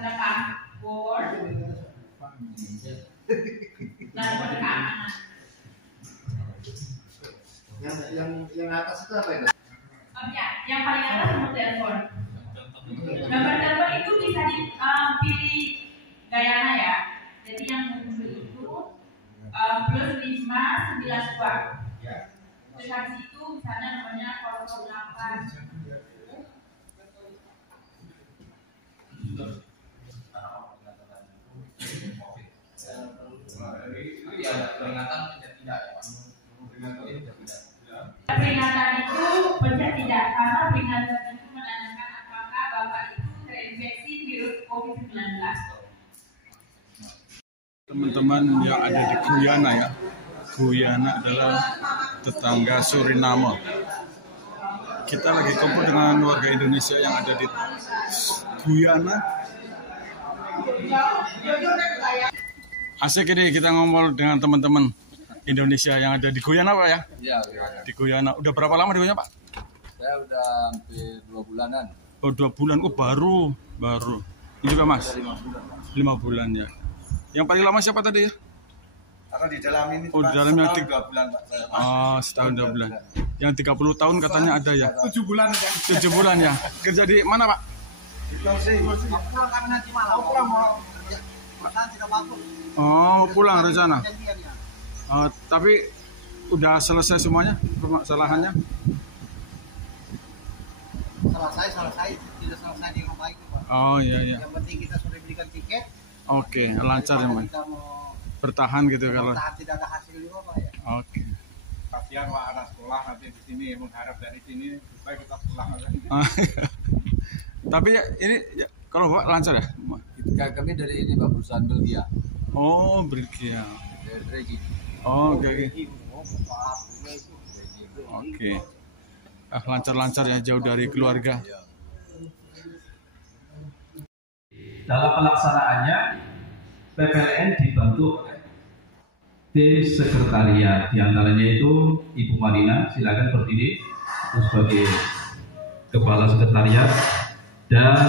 Terekam Word dan perekaman. Yang atas itu apa ya? Ya, yang paling atas nomor telepon. Nomor telepon itu bisa dipilih gayanya ya. Jadi yang itu plus 592. Terus habis itu misalnya nomornya 08. Itu ya peringatan pencet tidak ya Pak? Peringatan itu pencet tidak, karena peringatan itu menandakan apakah Bapak itu terinfeksi virus COVID-19. Teman-teman yang ada di Guyana ya, Guyana adalah tetangga Suriname. Kita lagi kumpul dengan warga Indonesia yang ada di Guyana. Asik ini kita ngomong dengan teman-teman Indonesia yang ada di Guyana Pak ya? Iya. Di Guyana. Udah berapa lama di Guyana Pak? Saya udah hampir 2 bulanan. Oh 2 bulan, oh baru. Ini juga Mas? 5 bulan ya. Yang paling lama siapa tadi ya? Karena di dalam ini Oh di dalamnya 2 bulan Pak. Oh setahun 2 bulan. Yang 30 tahun katanya ada ya? 7 bulan kan? 7 bulan ya. Kerja di mana Pak? Pulang kami nanti malam. Pulang mau. Oh pulang rencana. Tapi udah selesai semuanya permasalahannya? Selesai, tidak selesai dengan baik Pak. Oh iya. Yang penting kita sudah berikan tiket. Oke, lancar ya Mas. Kita mau Bertahan gitu kalau. bertahan tidak ada hasil juga Pak ya. Oke. Kasihan Pak anak sekolah nanti di sini mengharap dari sini supaya kita pulang lagi. Tapi ya, ini ya, kalau Bapak lancar ya? Kami dari ini Pak, perusahaan Belgia. Oh, Belgia. Dari Regi. Oh, oke. Oke. Lancar-lancar ya, jauh dari keluarga. Dalam pelaksanaannya, PPLN dibantu oleh tim sekretariat, diantaranya itu Ibu Marina, silakan berdiri sebagai kepala sekretariat, dan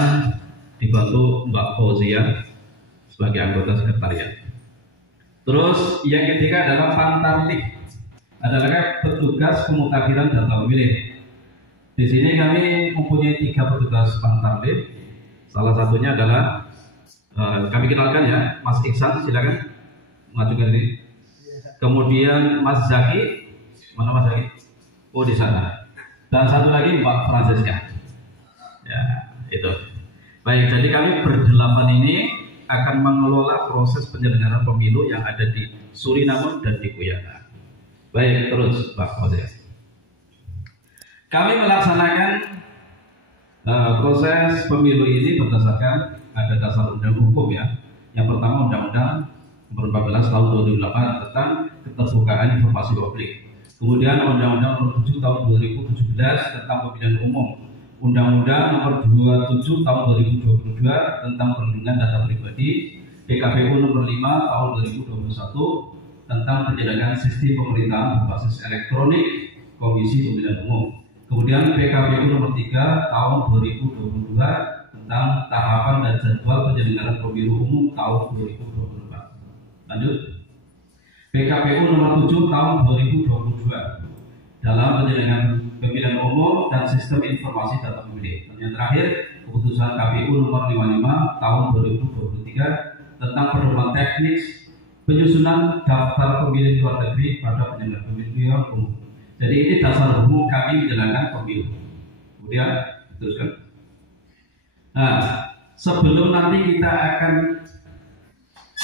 dibantu Mbak Fauzia sebagai anggota sekretariat. Terus yang ketiga adalah Pantarlih, adalah petugas pemutakhiran data pemilih. Di sini kami mempunyai 3 petugas Pantarlih. Salah satunya adalah kami kenalkan ya, Mas Iksan, silakan mengajukan diri. Kemudian Mas Zaki, mana Mas Zaki? Oh di sana. Dan satu lagi Mbak Francisca. Ya itu. Baik, jadi kami berdelapan ini akan mengelola proses penyelenggaraan pemilu yang ada di Suriname dan di Guyana. Baik, terus Pak Fauzia. Kami melaksanakan proses pemilu ini berdasarkan ada dasar undang hukum ya. Yang pertama Undang-Undang Nomor 14 Tahun 2008 tentang Keterbukaan Informasi Publik. Kemudian Undang-Undang Nomor 7 Tahun 2017 tentang Pemilihan Umum. Undang-Undang Nomor 27 Tahun 2022 tentang Perlindungan Data Pribadi. PKPU Nomor 5 Tahun 2021 tentang Penyelenggaraan Sistem Pemerintahan Berbasis Elektronik Komisi Pemilihan Umum. Kemudian PKPU Nomor 3 Tahun 2022 tentang tahapan dan jadwal penyelenggaraan pemilu umum tahun 2024. Lanjut. PKPU Nomor 7 Tahun 2022 dalam penyelenggaraan pemilihan umum dan sistem informasi data pemilih. Dan yang terakhir, keputusan KPU Nomor 55 Tahun 2023 tentang pedoman teknis penyusunan daftar pemilih luar negeri pada penyelenggaraan pemilihan umum. Jadi ini dasar hukum kami menjalankan pemilu. Kemudian teruskan. Nah, sebelum nanti kita akan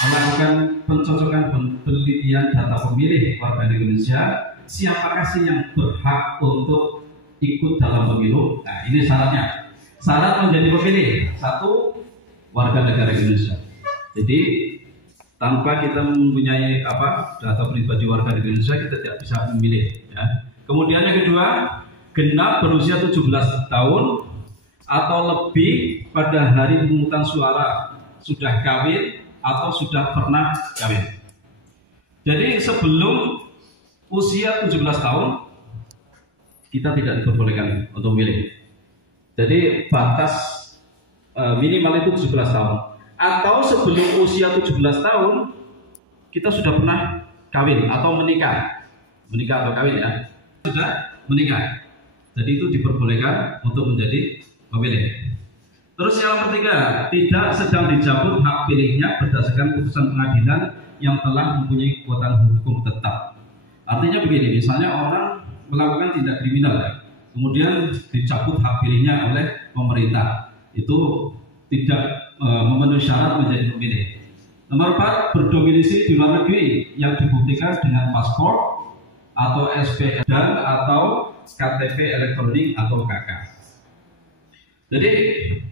melakukan pencocokan penelitian data pemilih warga Indonesia, siapakah sih yang berhak untuk ikut dalam pemilu? Nah, ini syaratnya. Syarat menjadi pemilih, 1, warga negara Indonesia. Jadi tanpa kita mempunyai data pribadi warga Indonesia, kita tidak bisa memilih. Ya. Kemudian yang kedua, genap berusia 17 tahun atau lebih pada hari pemungutan suara, sudah kawin atau sudah pernah kawin. Jadi sebelum usia 17 tahun kita tidak diperbolehkan untuk memilih. Jadi batas minimal itu 17 tahun. atau sebelum usia 17 tahun kita sudah pernah kawin atau menikah atau kawin ya, sudah menikah. Jadi itu diperbolehkan untuk menjadi pemilih. Terus yang ketiga, tidak sedang dicabut hak pilihnya berdasarkan putusan pengadilan yang telah mempunyai kekuatan hukum tetap. Artinya begini, misalnya orang melakukan tindak kriminal ya, kemudian dicabut hak pilihnya oleh pemerintah, itu tidak memenuhi syarat menjadi pemilih. Nomor 4, berdomisili di luar negeri yang dibuktikan dengan paspor atau SPN atau KTP elektronik atau KK. Jadi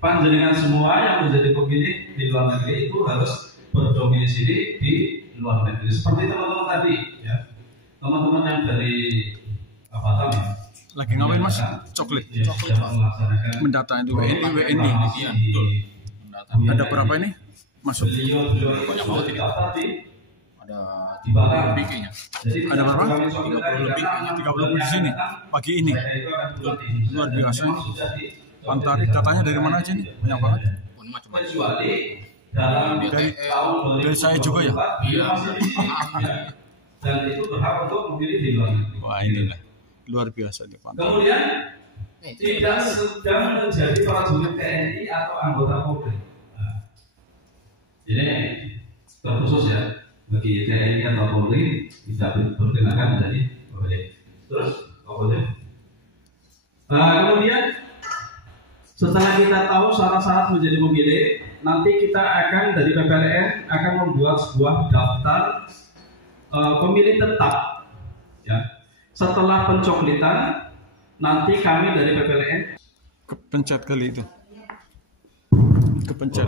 panjenengan semua yang menjadi pemilih di luar negeri itu harus berdomisili di luar negeri. Seperti teman-teman tadi ya, teman-teman yang dari Batam ya. Lagi ngapain Mas? Coklat. Mendata itu WNI. Iya, betul. Ada berapa ini? Masuk. Banyak banget ini. Ada Di Batam. lebihnya. Ada berapa? 30 lebih. 30 di sini. Pagi ini. Luar biasa. Antari datanya dari mana aja nih? Banyak banget. Kecuali dalam Dari saya juga ya. Iya. Dan itu berhak untuk memilih di luar negeri. Wah inilah luar biasa di Pantai. Kemudian tidak sedang menjadi prajurit TNI atau anggota Polri. Nah, ini terkhusus ya bagi TNI atau Polri tidak berkenakan menjadi pemilih. Terus kemudian setelah kita tahu syarat-syarat menjadi pemilih, nanti kita akan dari PPLN akan membuat sebuah daftar pemilih tetap. Ya. Setelah pencoklitan, nanti kami dari PPLN Kepencet kali itu. Kepencet.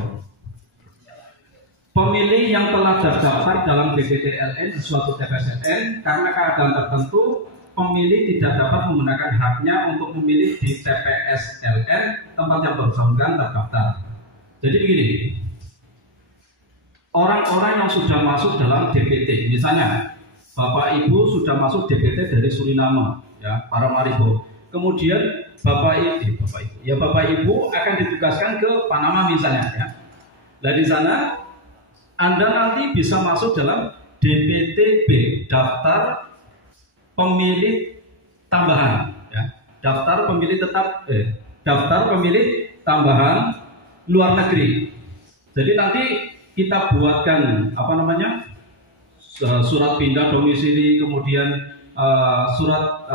Pemilih yang telah terdaftar dalam DPTLN di suatu TPSN karena keadaan tertentu, pemilih tidak dapat menggunakan haknya untuk memilih di TPSLN tempat yang bersangkutan terdaftar. Jadi begini, orang-orang yang sudah masuk dalam DPT, misalnya Bapak Ibu sudah masuk DPT dari Suriname, ya, Paramaribo. Kemudian Bapak Ibu akan ditugaskan ke Panama misalnya, ya. Nah di sana Anda nanti bisa masuk dalam DPTB, daftar pemilih tambahan, ya. Daftar pemilih tetap, daftar pemilih tambahan luar negeri. Jadi nanti kita buatkan surat pindah domisili, kemudian surat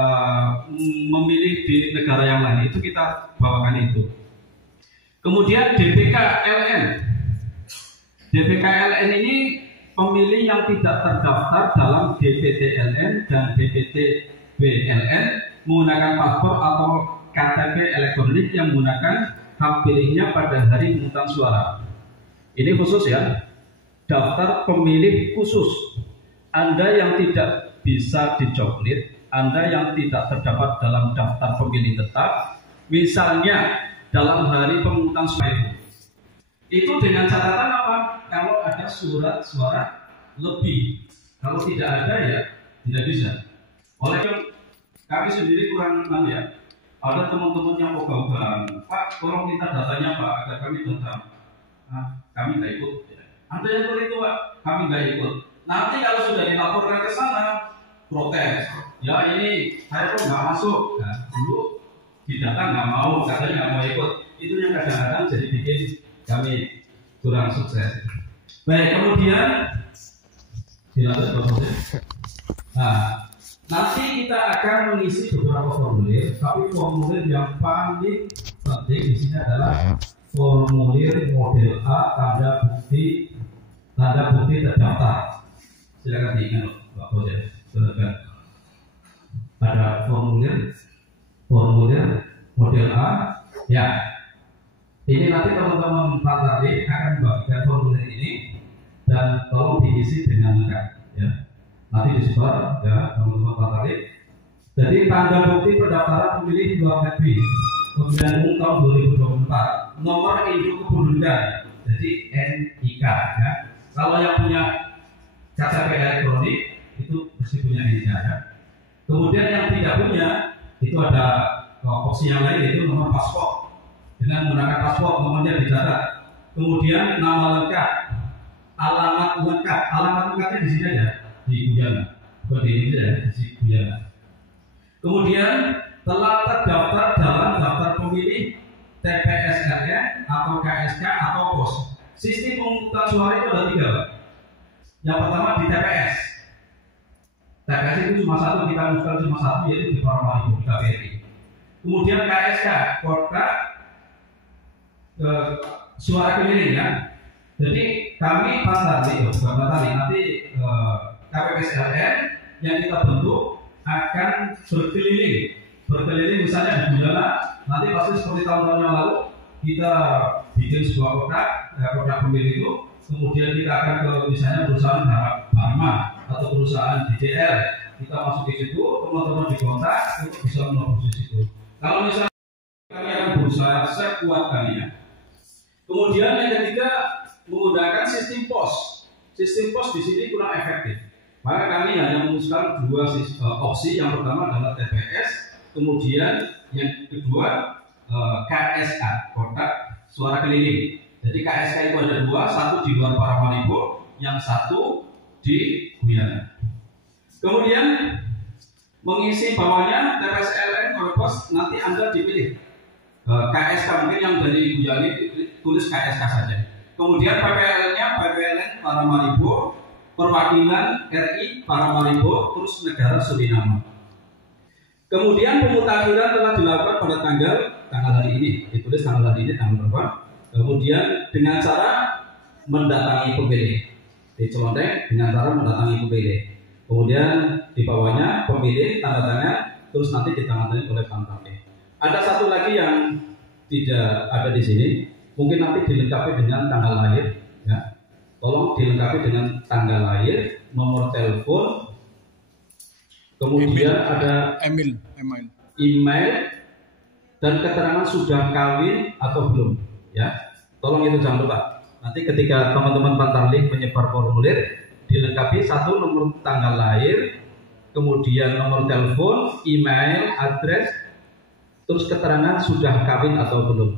memilih di negara yang lain, itu kita bawakan itu. Kemudian DPKLN ini pemilih yang tidak terdaftar dalam DPTLN dan DPTBLN menggunakan paspor atau KTP elektronik yang menggunakan hak pilihnya pada hari pemungutan suara. Ini khusus ya, daftar pemilih khusus. Anda yang tidak bisa dicoklit, Anda yang tidak terdapat dalam daftar pemilih tetap, misalnya dalam hari pemungutan suara itu dengan catatan apa? Kalau ada surat suara lebih, kalau tidak ada ya tidak bisa. Oleh kami sendiri kurang ya. Ada teman-teman yang ogah-ogahan, Pak, tolong minta datanya Pak, agar kami data. Nah, kami nggak ikut. Anda yang itu Pak, kami nggak ikut. Nanti kalau sudah dilaporkan ke sana, protes. Ya ini saya kok nggak masuk. Nah, dulu di data nggak mau, katanya nggak mau ikut. Itu yang kadang-kadang jadi bikin kami kurang sukses. Baik, kemudian dilanjut Bapak. Nah, nanti kita akan mengisi beberapa formulir, tapi formulir yang paling penting di sini adalah formulir model A tanda bukti terdaftar. Silakan diingat Pak Boja. Silakan. Ada formulir model A. Ya. Ini nanti teman-teman Pak Tari akan membagikan formulir ini dan tolong diisi dengan lengkap. Ya. Nanti disebar ya teman-teman Pak Tari. Jadi tanda bukti pendaftaran pemilih luar negeri pemilihan umum tahun 2024, nomor induk kependudukan, jadi NIK ya. Kalau yang punya KTP elektronik itu mesti punya NIK ya. Kemudian yang tidak punya itu ada opsi yang lain, yaitu nomor paspor. Dengan menggunakan paspor nomornya dicatat kemudian nama lengkap, alamat lengkapnya di sini aja, di Guyana, bukan di Indonesia ya, di Guyana. Kemudian telah terdaftar dalam daftar pemilih TPS-RN atau KSK atau POS. Sistem pemungutan suara itu ada 3, Pak. Yang pertama di TPS. TPS itu cuma satu, kita musnahkan cuma satu, yaitu di Paramaribo, di KPRI. Kemudian KSK, kotak suara keliling ya. Jadi kami nanti KPPSRN yang kita bentuk akan berkeliling misalnya di Guyana. Nanti pasti seperti tahun-tahun yang lalu kita bikin sebuah kotak pemilih itu, kemudian kita akan ke misalnya perusahaan Barma atau perusahaan DDR, kita masuk di situ, teman-teman di kontak untuk bisa menuju di situ. Kalau misalnya kami akan berusaha sekuat kami ya. Kemudian yang ketiga menggunakan sistem pos. Sistem pos di sini kurang efektif. Maka kami hanya memutuskan 2 opsi. Yang pertama adalah TPS, kemudian yang kedua KSK, kotak suara keliling. Jadi KSK itu ada 2, satu di luar Paramaribo, yang satu di Guyana. Kemudian mengisi bawahnya TPS-RN atau pos, nanti Anda dipilih. KSK mungkin yang dari Guyana tulis KSK saja. Kemudian PPLN-nya PPLN Paramaribo, perwakilan RI Paramaribo, terus negara Suriname. Kemudian pemutakhiran telah dilakukan pada tanggal hari ini, ditulis tanggal hari ini tanggal berapa. Kemudian dengan cara mendatangi pemilih, dicelontek dengan cara mendatangi pemilih. Kemudian di bawahnya pemilih tanda tangan, terus nanti ditangani oleh Pantarlih. Ada satu lagi yang tidak ada di sini, mungkin nanti dilengkapi dengan tanggal lahir, ya. Tolong dilengkapi dengan tanggal lahir, nomor telepon, kemudian ada email, dan keterangan sudah kawin atau belum, ya. Tolong itu jangan lupa. Nanti ketika teman-teman Pantarlih menyebar formulir, dilengkapi satu nomor tanggal lahir, kemudian nomor telepon, email, address, terus keterangan sudah kawin atau belum.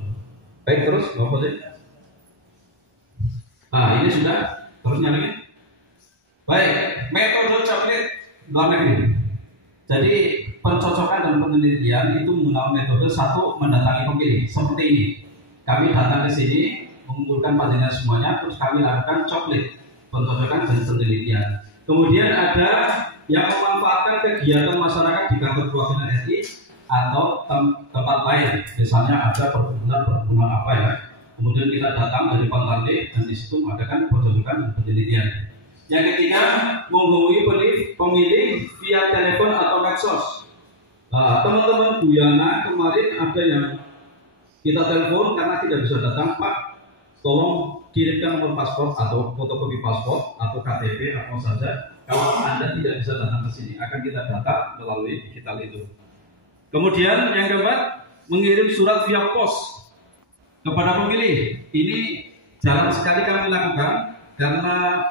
Baik, terus Bapak sih. Ini sudah, terus nyari. Baik, metode coklit luar negeri. Jadi pencocokan dan penelitian itu menggunakan metode satu, mendatangi pemilih seperti ini. Kami datang ke sini, mengumpulkan panjenengan semuanya, terus kami lakukan coklit, pencocokan dan penelitian. Kemudian ada yang memanfaatkan kegiatan masyarakat di kantor perwakilan RI atau tempat lain, misalnya ada perkebunan apa ya. Kemudian kita datang dari Pantarlih dan di situ mengadakan pencocokan dan penelitian. Yang ketiga, menghubungi pemilih via telepon atau medsos. Teman-teman Guyana kemarin ada yang kita telepon karena tidak bisa datang, Pak, tolong kirimkan nomor paspor atau fotokopi paspor atau KTP apa saja. Kalau Anda tidak bisa datang ke sini, akan kita data melalui digital itu. Kemudian yang keempat, mengirim surat via pos kepada pemilih. Ini jarang sekali kami lakukan karena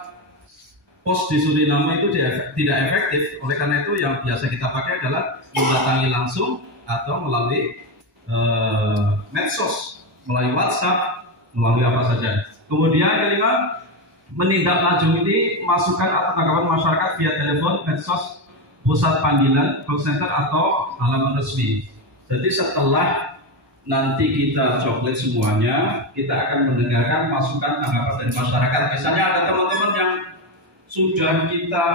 pos di Suriname itu tidak efektif. Oleh karena itu yang biasa kita pakai adalah mendatangi langsung atau melalui medsos, melalui WhatsApp, melalui apa saja. Kemudian kelima, menindaklanjuti masukan atau tanggapan masyarakat via telepon, medsos, pusat panggilan, call center atau halaman resmi. Jadi setelah nanti kita coklit semuanya, kita akan mendengarkan masukan tanggapan dari masyarakat. Misalnya ada teman-teman yang sudah kita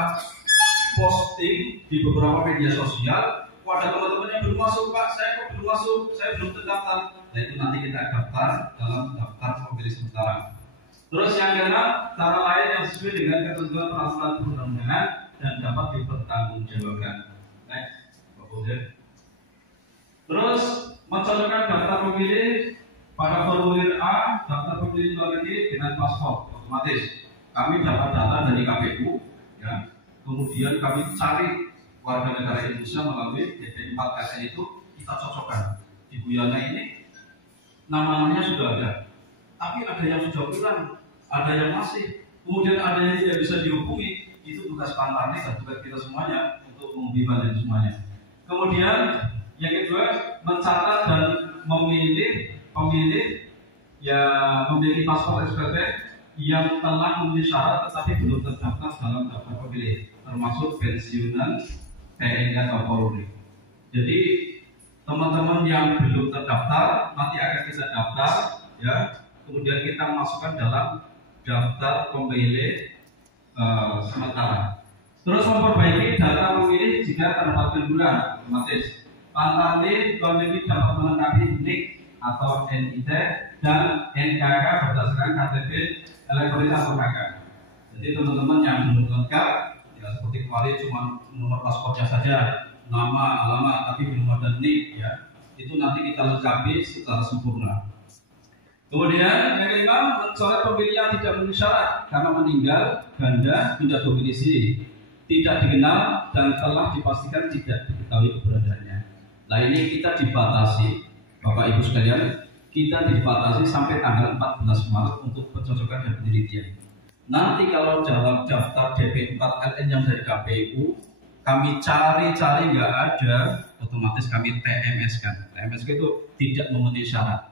posting di beberapa media sosial, ada teman-teman yang belum masuk, Pak, saya kok belum masuk, saya belum terdaftar. Nah itu nanti kita daftar dalam daftar pemilih sementara. Terus yang keenam, cara lain yang sesuai dengan ketentuan peraturan perundang-undangan dan dapat dipertanggungjawabkan. Next, kemudian. Terus mencocokkan daftar pemilih pada formulir A, daftar pemilih luar negeri dengan paspor otomatis. Kami dapat data dari KPU, ya. Kemudian kami cari warga negara Indonesia melalui DP4KSN itu, kita cocokkan. Di Guyana ini nama-namanya sudah ada, tapi ada yang sudah pulang, ada yang masih, kemudian ada yang tidak bisa dihubungi. Itu tugas Pantarlih dan tugas kita semuanya untuk membimbing semuanya. Kemudian yang kedua, mencatat dan memilih pemilih yang memiliki paspor SPP yang telah memenuhi syarat tetapi belum terdaftar dalam daftar pemilih, termasuk pensiunan, TNI atau Polri. Jadi teman-teman yang belum terdaftar nanti akan kita daftar, ya. Kemudian kita masukkan dalam daftar pemilih sementara. Terus memperbaiki data pemilih jika terdapat kekurangan, otomatis. Pantarlih pemilih dapat melengkapi NIK atau NIT dan NKK berdasarkan KTP elektronik atau KK. Jadi teman-teman yang belum lengkap, ya seperti kemarin cuma nomor paspornya saja, nama, alamat, tapi belum ada NIK, ya, itu nanti kita lengkapi secara sempurna. Kemudian yang kelima, mencoret pemilih yang tidak memenuhi syarat karena meninggal, ganda, pindah domisili, tidak dikenal dan telah dipastikan tidak diketahui keberadaannya. Nah ini kita dibatasi, Bapak Ibu sekalian, kita dibatasi sampai tanggal 14 Maret untuk pencocokan dan penelitian. Nanti kalau dalam daftar DP4LN yang dari KPU, kami cari-cari nggak ada, otomatis kami TMS kan. TMS itu tidak memenuhi syarat.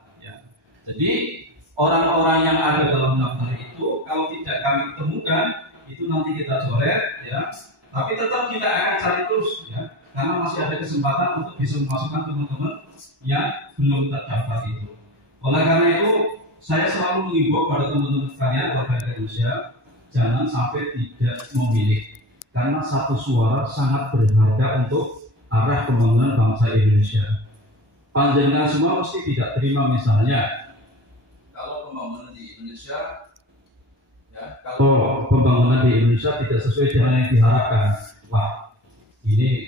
Jadi orang-orang yang ada dalam daftar itu kalau tidak kami temukan itu nanti kita coret, ya. Tapi tetap kita akan cari terus, ya, karena masih ada kesempatan untuk bisa memasukkan teman-teman yang belum terdaftar itu. Oleh karena itu saya selalu mengimbau pada teman-teman sekalian warga Indonesia jangan sampai tidak memilih, karena satu suara sangat berharga untuk arah pembangunan bangsa Indonesia. Panjenengan semua mesti tidak terima misalnya kalau pembangunan di Indonesia, ya, kalau pembangunan di Indonesia tidak sesuai dengan yang diharapkan, wah ini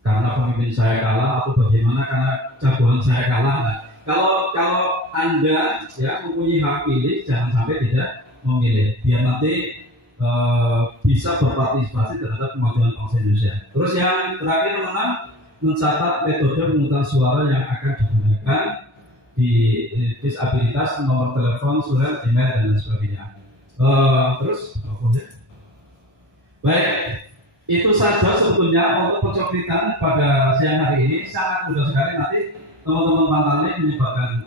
karena pemimpin saya kalah atau bagaimana karena jagoan saya kalah. Nah, kalau Anda ya mempunyai hak pilih, jangan sampai tidak memilih, biar nanti bisa berpartisipasi terhadap kemajuan bangsa Indonesia. Terus yang terakhir teman-teman, mencatat metode pemungutan suara yang akan digunakan di disabilitas, nomor telepon, surat, email dan lain sebagainya. Terus, baik, itu saja sebetulnya untuk pencoklitan pada siang hari ini. Sangat mudah sekali, nanti teman-teman pantarlih menyebabkan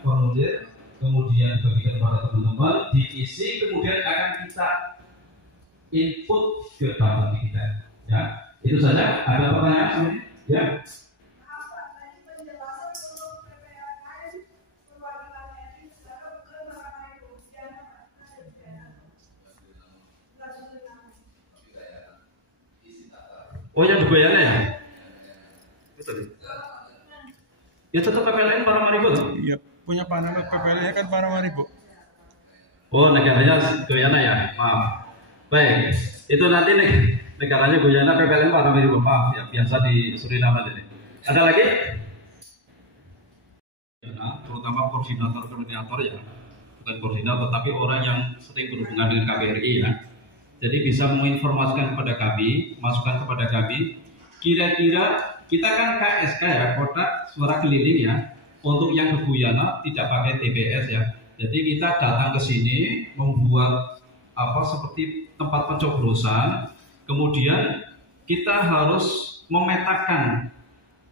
formulir, kemudian dibagikan kepada teman-teman, diisi, kemudian akan kita input ke data kita. Ya, itu saja. Ada pertanyaan? Ya. Oh yang di Guyana ya? Betul. Ya tetap PPLN Paramaribo tuh? Iya, punya panel PPLN kan Paramaribo. Oh negaranya Guyana ya? Maaf. Baik, itu nanti nih negaranya Guyana PPLN Paramaribo. Maaf ya, biasa di Suriname ini. Ada lagi? Nah, terutama koordinator ya, bukan koordinator tapi orang yang sering berhubungan dengan KBRI ya. Jadi bisa menginformasikan kepada kami, masukkan kepada kami. Kira-kira kita kan KSK ya, kotak suara keliling ya. Untuk yang ke Guyana tidak pakai TPS ya. Jadi kita datang ke sini membuat seperti tempat pencoblosan. Kemudian kita harus memetakan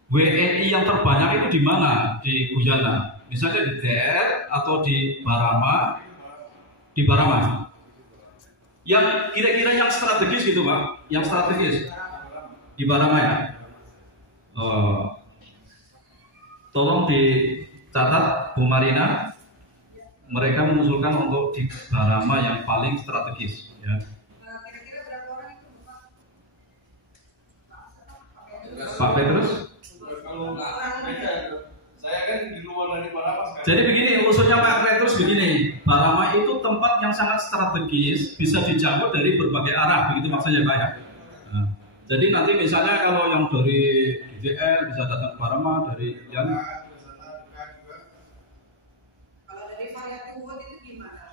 WNI yang terbanyak itu di mana di Guyana. Misalnya di DR atau di Barama. Di Barama. Yang kira-kira yang strategis gitu Pak, yang strategis di Barama ya. Tolong dicatat Bu Marina, mereka mengusulkan untuk di Barama yang paling strategis ya. Kira-kira berapa orang itu Pak? Pak Petrus? Saya kan di luar dari Barama sekarang. Jadi begini, usulnya Pak Petrus begini, Barama itu tempat yang sangat strategis, bisa dijangkau dari berbagai arah, begitu maksudnya Pak ya. Nah, jadi nanti misalnya kalau yang dari DJL bisa datang ke Barama, dari yang Kalau dari Variety Wood itu gimana?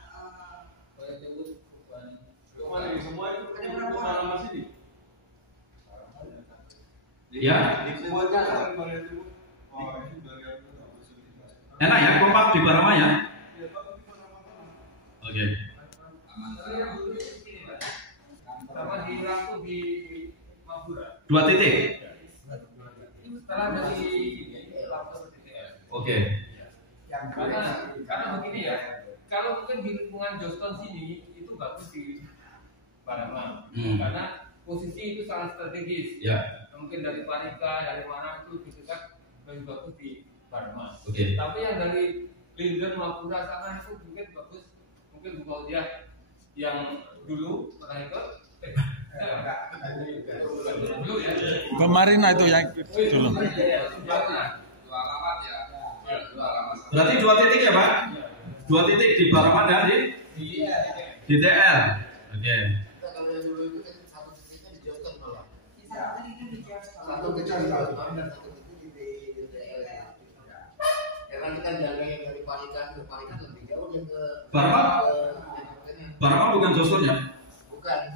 Kemarin semua itu Ada berapa orang? Barama sini. ya enak ya, kompak di Barama ya. Oke. Dua titik. Oke. Karena begini ya, kalau mungkin di lingkungan Johnston sini itu bagus di Barama, karena posisi itu sangat strategis. Ya. Mungkin dari Parika, dari mana itu dekat lebih bagus di Barama. Oke. Tapi yang dari Linden maupun sana itu mungkin bagus, mungkin kalau dia yang dulu pernah ikut. Dulu ya. Kemarin itu yang dulu. Berarti 2 titik ya Pak? 2 titik di Barama dan di TL. Oke. Kalau yang dulu itu kan satu titiknya di Johnston malah. Satu titik di Johnston dan satu titik di DL. Karena kita jalan yang dari Palikan ke Palikan lebih jauh yang ke Barama bukan Johnston ya? bukan.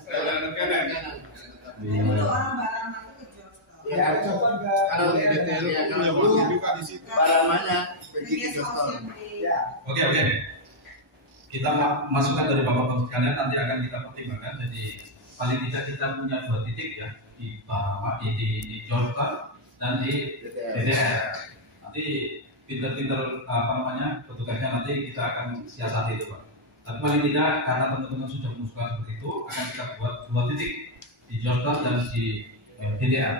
Dulu orang Barama itu ke Johnston. Ya, kalau di DL kalau dulu Baramanya pergi ke Johnston. Oke. Kita masukkan dari Bapak-Bapak sekalian, nanti akan kita pertimbangkan. Jadi paling tidak kita punya 2 titik ya di Barama, di Johnston dan di DDR. Nanti pinter-pinter petugasnya nanti kita akan siasati itu Pak. Tapi paling tidak karena teman-teman sudah mengusulkan seperti itu, akan kita buat 2 titik di Johnston dan di DDR.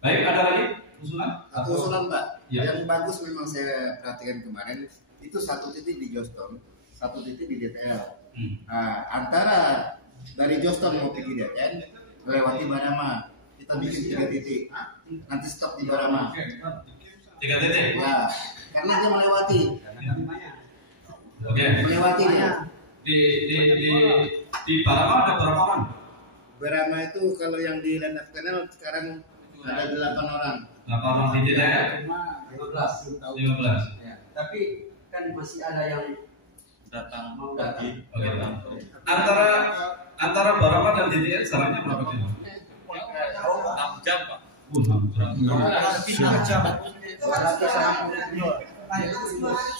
Baik, ada lagi usulan? Satu usulan Pak, Ya. yang bagus memang saya perhatikan kemarin itu 1 titik di Johnston, 1 titik di DTL. Nah, antara dari Johnston mau pergi DTL melewati Barama, kita bikin 3 titik, nanti stop di Barama. 3 titik. Ya, karena dia melewati, Oke. melewati dia. Di Barama ada berapa orang? Barama itu kalau yang di Land of Canal sekarang ada 8 orang. 8 orang di DDR? 15. Tapi kan masih ada yang Datang mau datang. Oke. Antara Barama dan DDR jaraknya berapa kilo? 6 jam Pak. 6 jam. Itu harus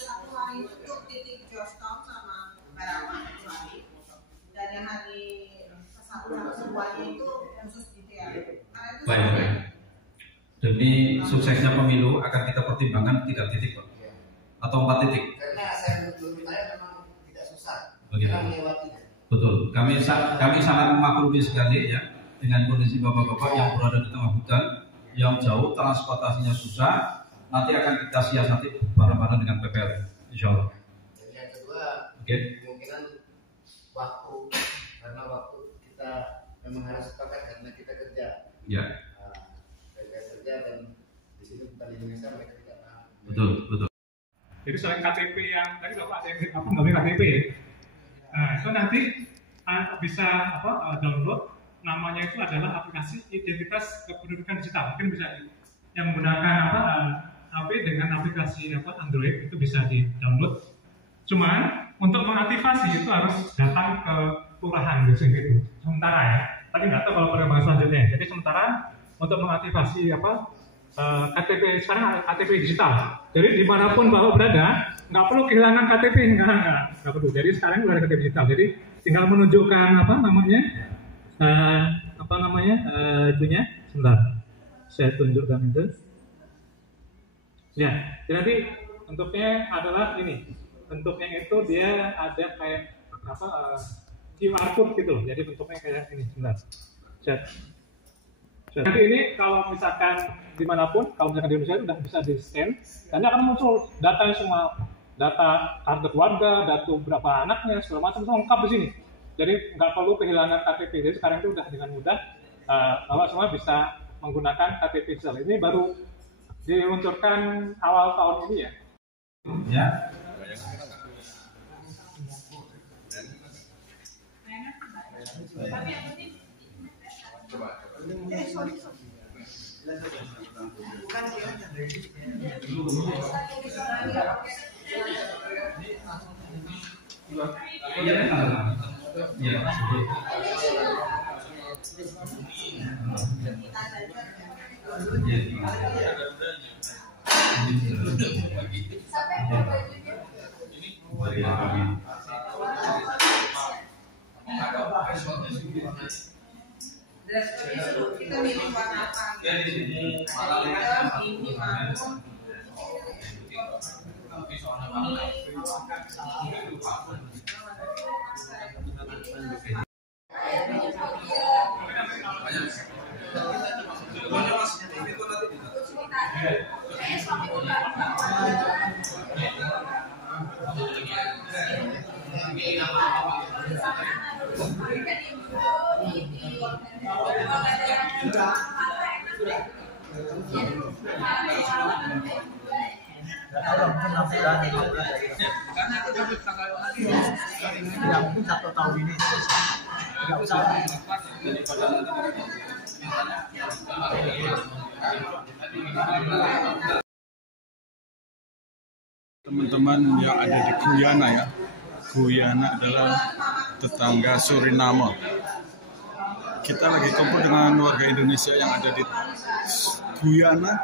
satu hari itu titik Johnston sama Barama satu hari. Dan yang hari satu sama semuanya itu khusus DTL. Baik. Demi suksesnya pemilu akan kita pertimbangkan 3 titik Pak. Atau 4 titik. Karena saya menurut saya memang tidak susah. Oke. Kita melewati. Betul. Kami sangat memaklumi sekali ya dengan kondisi bapak-bapak yang berada di tengah hutan yang jauh, transportasinya susah. Nanti akan kita siasati bareng-bareng dengan PPL, insya Allah. Dan yang kedua, kemungkinan waktu, karena waktu kita memang harus sepakat karena kita kerja. Ya. Kita kerja dan di sini bukan di Indonesia mereka tidak tahu. Betul. Jadi selain KTP yang tadi Bapak ada yang nggak punya KTP ya. Nah itu nanti bisa download, namanya itu adalah aplikasi identitas kependudukan digital. Mungkin bisa yang menggunakan HP dengan aplikasi Android itu bisa di download. Cuman untuk mengaktifasi itu harus datang ke kelurahan biasanya gitu. Sementara ya. Tadi nggak tahu kalau perkembangan selanjutnya. Jadi sementara untuk mengaktifasi KTP sekarang KTP digital. Jadi dimanapun Bapak berada, nggak perlu kehilangan KTP, nggak perlu. Jadi sekarang udah ada KTP digital. Jadi tinggal menunjukkan itunya. Sebentar, saya tunjukkan itu. Ya, jadi bentuknya adalah ini. Bentuknya itu dia ada kayak QR code gitu loh. Jadi bentuknya kayak ini. Sebentar. Nanti ini kalau misalkan dimanapun, kalau misalkan di Indonesia itu udah bisa di scan, dan akan muncul datanya semua, data kartu keluarga, data berapa anaknya, segala macam itu lengkap di sini. Jadi nggak perlu kehilangan KTP. Jadi sekarang itu udah dengan mudah Bapak semua bisa menggunakan KTP digital. Ini baru diluncurkan awal tahun ini ya. Ya. Tapi yang penting kita milih warna apa? Ini mungkin 1 tahun ini nggak usah. Teman-teman yang ada di Guyana ya, Guyana adalah tetangga Suriname. Kita lagi kumpul dengan warga Indonesia yang ada di Guyana.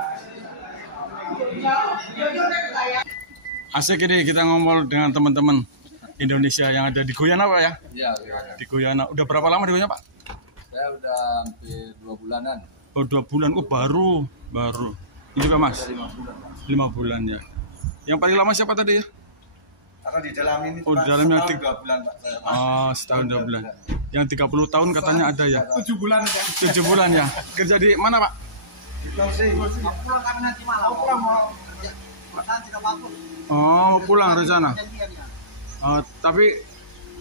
Asik ini kita ngomong dengan teman-teman Indonesia yang ada di Guyana Pak ya? Iya, di Guyana. Udah berapa lama di Guyana Pak? Saya udah hampir 2 bulanan. Oh 2 bulan, oh baru. Ini juga Mas? 5 bulan ya. Yang paling lama siapa tadi ya? Karena di dalam ini di dalamnya 2 bulan Pak. Setahun 2 bulan. Yang 30 tahun katanya ada ya? 7 bulan ya. 7 bulan ya. Kerja di mana Pak? Di Sulawesi. Pulang kami nanti malam. Pulang mau. Perusahaan tidak bagus. Oh, pulang rencana. Tapi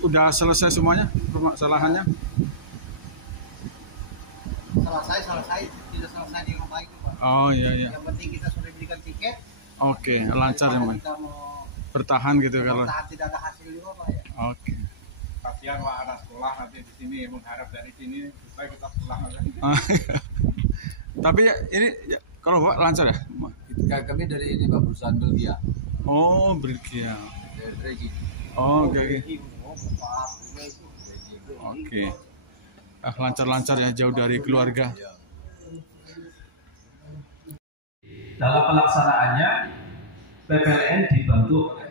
udah selesai semuanya permasalahannya? Selesai. Tidak selesai dengan baik Pak. Oh iya. Yang penting kita sudah belikan tiket. Oke, lancar ya Mas. Bertahan gitu kalau. Bertahan tidak ada hasil juga Pak ya. Oke. Kasihan Pak anak sekolah nanti di sini mengharap dari sini supaya kita pulang aja. Tapi ya, ini ya, kalau Bapak lancar ya? Kami dari ini Pak, perusahaan Belgia. Oh, Belgia. Dari Regi. Oh, oke. Oke. Lancar-lancar ya, jauh dari keluarga. Dalam pelaksanaannya, PPLN dibantu oleh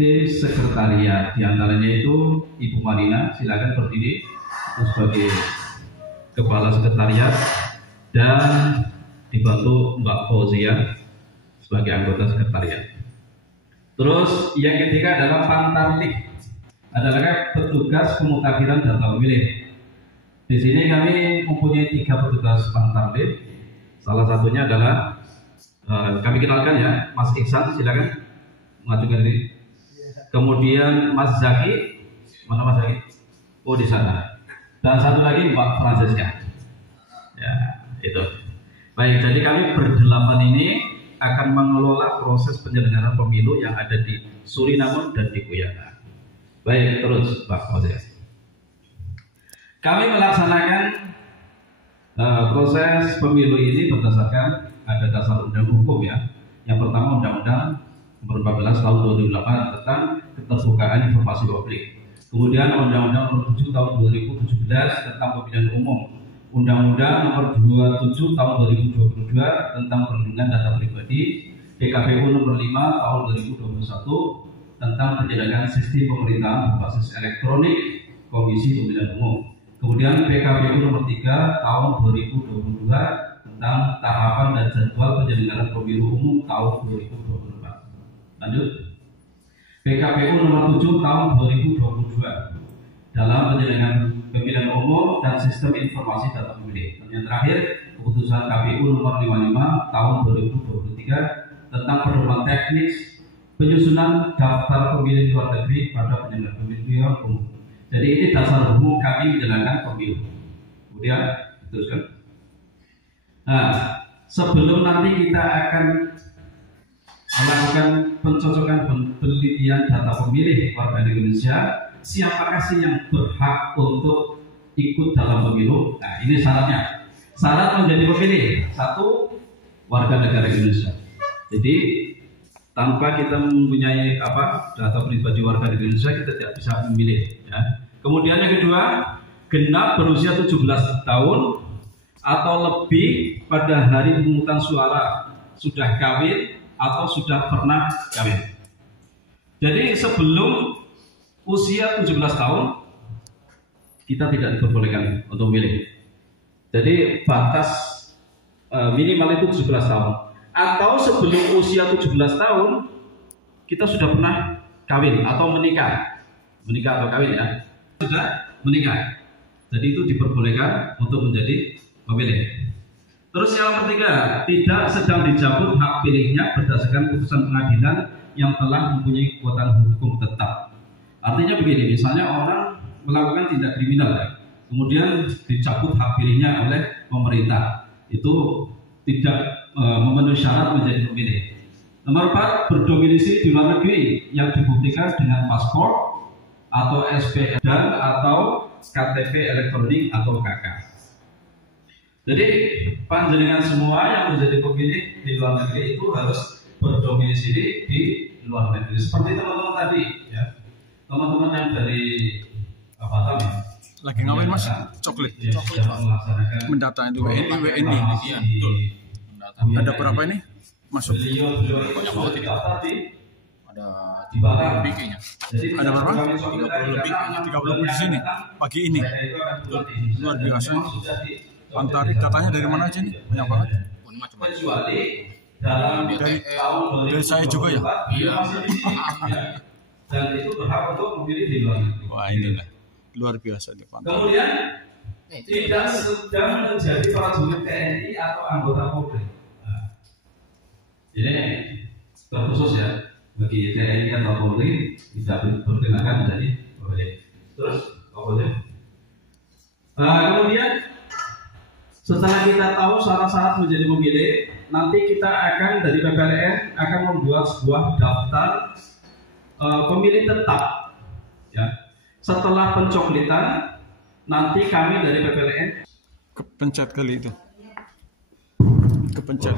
tim sekretariat, di antaranya itu Ibu Marina, silakan berdiri sebagai kepala sekretariat, dan dibantu Mbak Fauzia sebagai anggota sekretariat. Terus yang ketiga adalah Pantartik, adalah petugas pemutakhiran data pemilih. Di sini kami mempunyai 3 petugas Pantartik. Salah satunya adalah kami kenalkan ya, Mas Iksan, silakan mengajukan diri. Kemudian Mas Zaki, mana Mas Zaki? Oh di sana. Dan satu lagi Mbak Francesca. Ya itu. Baik, jadi kami berdelapan ini akan mengelola proses penyelenggaraan pemilu yang ada di Suriname dan di Guyana. Baik, terus Mbak Francesca. Kami melaksanakan proses pemilu ini berdasarkan ada dasar undang hukum ya. Yang pertama Undang-Undang Nomor 14 Tahun 2008 tentang Keterbukaan Informasi Publik. Kemudian Undang-Undang Nomor 7 Tahun 2017 tentang Pemilihan Umum. Undang-Undang Nomor 27 Tahun 2022 tentang Perlindungan Data Pribadi. PKPU Nomor 5 Tahun 2021 tentang Penyelenggaraan Sistem Pemerintahan Berbasis Elektronik Komisi Pemilihan Umum. Kemudian PKPU Nomor 3 Tahun 2022 tentang tahapan dan jadwal penyelenggaraan pemilu umum tahun 2024. Lanjut. PKPU Nomor 7 Tahun 2022 dalam penyelenggaraan pemilihan umum dan sistem informasi data pemilih. Dan yang terakhir, keputusan KPU Nomor 55 Tahun 2023 tentang pedoman teknis penyusunan daftar pemilih luar negeri pada penyelenggaraan pemilihan umum. Jadi ini dasar hukum kami menjalankan pemilu. Kemudian teruskan. Nah, sebelum nanti kita akan melakukan pencocokan penelitian data pemilih warga Indonesia, siapakah sih yang berhak untuk ikut dalam pemilu? Nah, ini syaratnya. Syarat menjadi pemilih, 1, warga negara Indonesia. Jadi tanpa kita mempunyai data pribadi warga Indonesia, kita tidak bisa memilih ya. Kemudian yang kedua, genap berusia 17 tahun atau lebih pada hari pemungutan suara, sudah kawin atau sudah pernah kawin. Jadi sebelum usia 17 tahun kita tidak diperbolehkan untuk memilih. Jadi batas minimal itu 17 tahun. Atau sebelum usia 17 tahun kita sudah pernah kawin atau menikah atau kawin ya, sudah menikah. Jadi itu diperbolehkan untuk menjadi pemilih. Terus yang ketiga, tidak sedang dicabut hak pilihnya berdasarkan putusan pengadilan yang telah mempunyai kekuatan hukum tetap. Artinya begini, misalnya orang melakukan tindak kriminal ya, kemudian dicabut hak pilihnya oleh pemerintah, itu tidak memenuhi syarat menjadi pemilih. Nomor 4, berdomisili di luar negeri yang dibuktikan dengan paspor atau SPN atau KTP elektronik atau KK. Jadi panjenengan semua yang menjadi pemilih di luar negeri itu harus berdomisili di luar negeri. Seperti teman-teman tadi ya, teman-teman yang dari Batam ya. Lagi ngapain mas? Coklat. Mendata itu WNI. Iya betul. Ada berapa ini? Masuk. Banyak banget ini. Ada 30 lebih kayaknya. Ada berapa? 30 lebih. 30 di sini. Pagi ini. Luar biasa. Pantari datanya dari mana aja nih? Banyak banget. Dari saya juga ya. Iya. Dan itu berhak untuk memilih di luar negeri. Wah inilah luar biasa di Pantari. Kemudian tidak sedang menjadi prajurit TNI atau anggota Polri. Ini terkhusus ya, bagi TNI atau Polri tidak diperkenakan menjadi pemilih. Terus apa? Kemudian setelah kita tahu syarat-syarat menjadi pemilih, nanti kita akan dari PPLN akan membuat sebuah daftar pemilih tetap. Ya. Setelah pencoklitan, nanti kami dari PPLN kepencet kali itu. Kepencet.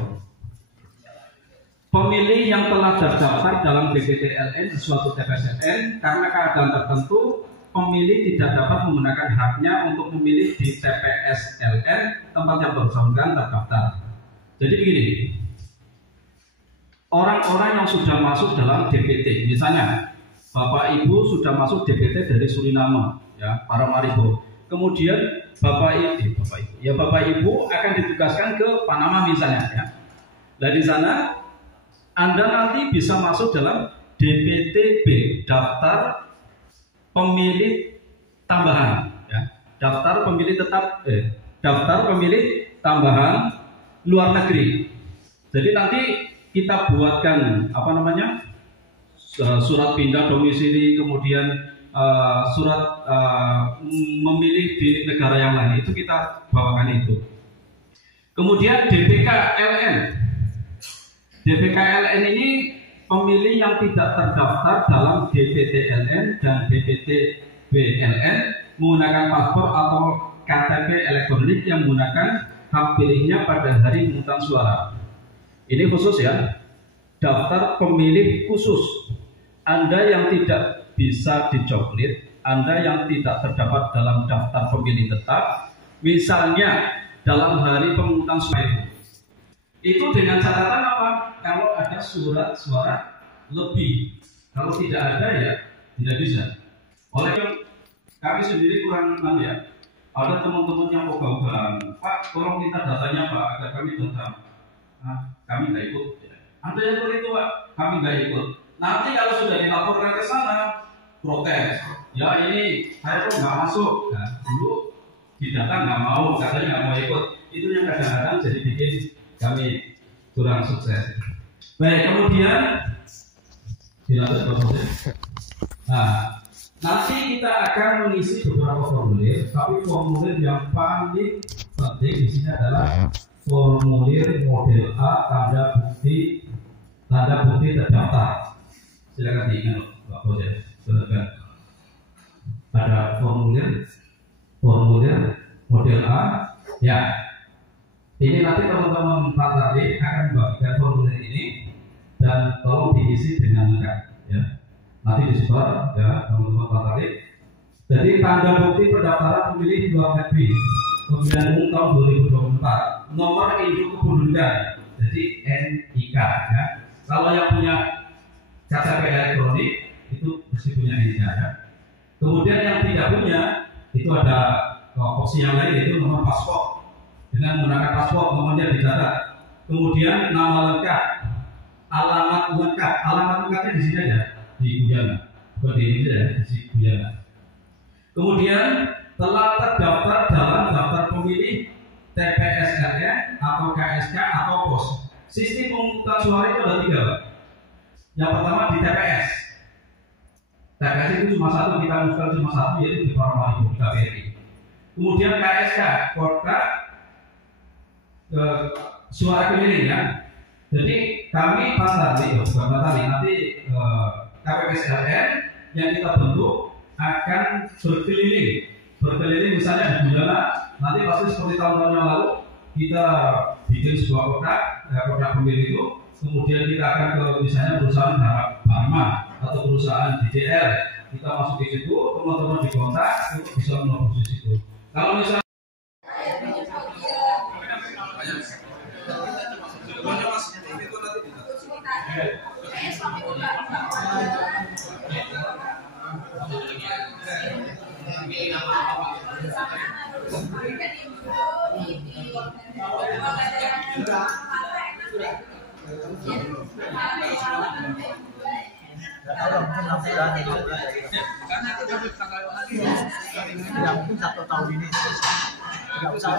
Pemilih yang telah terdaftar dalam DPTLN di suatu TPSN karena keadaan tertentu, pemilih tidak dapat menggunakan haknya untuk memilih di TPSLN tempat yang bersangkutan terdaftar. Jadi begini, orang-orang yang sudah masuk dalam DPT, misalnya Bapak Ibu sudah masuk DPT dari Suriname, ya, Paramaribo. Kemudian Bapak Ibu akan ditugaskan ke Panama misalnya, ya. Dan di sana Anda nanti bisa masuk dalam DPTB, daftar pemilih tambahan, ya. Daftar pemilih tetap, daftar pemilih tambahan luar negeri. Jadi nanti kita buatkan surat pindah domisili, kemudian surat memilih di negara yang lain, itu kita bawakan itu. Kemudian DPKLN ini pemilih yang tidak terdaftar dalam DPTLN dan DPTBLN menggunakan paspor atau KTP elektronik yang menggunakan hak pilihnya pada hari pemungutan suara. Ini khusus ya, daftar pemilih khusus. Anda yang tidak bisa dicoklit, Anda yang tidak terdapat dalam daftar pemilih tetap, misalnya dalam hari pemungutan suara itu dengan catatan apa? Kalau ada surat suara lebih, kalau tidak ada ya tidak bisa. Oleh kami sendiri kurang ya. Ada teman-teman yang ogah-ogahan, Pak, tolong minta datanya Pak agar kami datang. Nah, kami nggak ikut. Ada yang seperti itu Pak, kami nggak ikut. Nanti kalau sudah dilaporkan ke sana, protes. Ya ini saya kok nggak masuk. Nah, dulu didatang nggak mau, katanya nggak mau ikut. Itu yang kadang-kadang jadi bikin kami kurang sukses. Baik, kemudian dilanjut proses. Nah, nanti kita akan mengisi beberapa formulir, tapi formulir yang paling penting di sini adalah formulir model A tanda bukti terdaftar. Silakan diingat, Pak Bosen. Silakan. Ada formulir model A, ya. Ini nanti teman-teman Pak Tari akan membagikan formulir ini dan tolong diisi dengan lengkap, ya. Nanti disebar ya teman-teman Pak Tari. Jadi tanda bukti pendaftaran pemilih luar negeri pemilihan umum tahun 2024, nomor induk kependudukan, jadi NIK ya. Kalau yang punya KTP elektronik itu mesti punya NIK ya. Kemudian yang tidak punya itu ada opsi yang lain, yaitu nomor paspor. Dengan menggunakan paspor nomornya dicatat. Kemudian nama lengkap alamat lengkap. Alamat lengkapnya di sini aja, di Guyana, bukan di Indonesia ya, di Guyana. Kemudian telah terdaftar dalam daftar pemilih TPS-RN atau KSK atau POS. Sistem pemungutan suara itu ada 3, Pak. Yang pertama di TPS. TPS itu cuma satu, kita musnahkan cuma satu, yaitu di Paramaribo, di KPRI. Kemudian KSK, kotak suara keliling ya. Jadi kami nanti KPPS-RN yang kita bentuk akan berkeliling misalnya di Guyana. Nanti pasti seperti tahun-tahun yang lalu kita bikin sebuah kotak pemilih itu, kemudian kita akan ke misalnya perusahaan Dharma atau perusahaan DJR, kita masuk ke situ, teman-teman dikontak untuk bisa menuju di situ. Kalau misalnya ya mungkin 1 tahun ini nggak usah.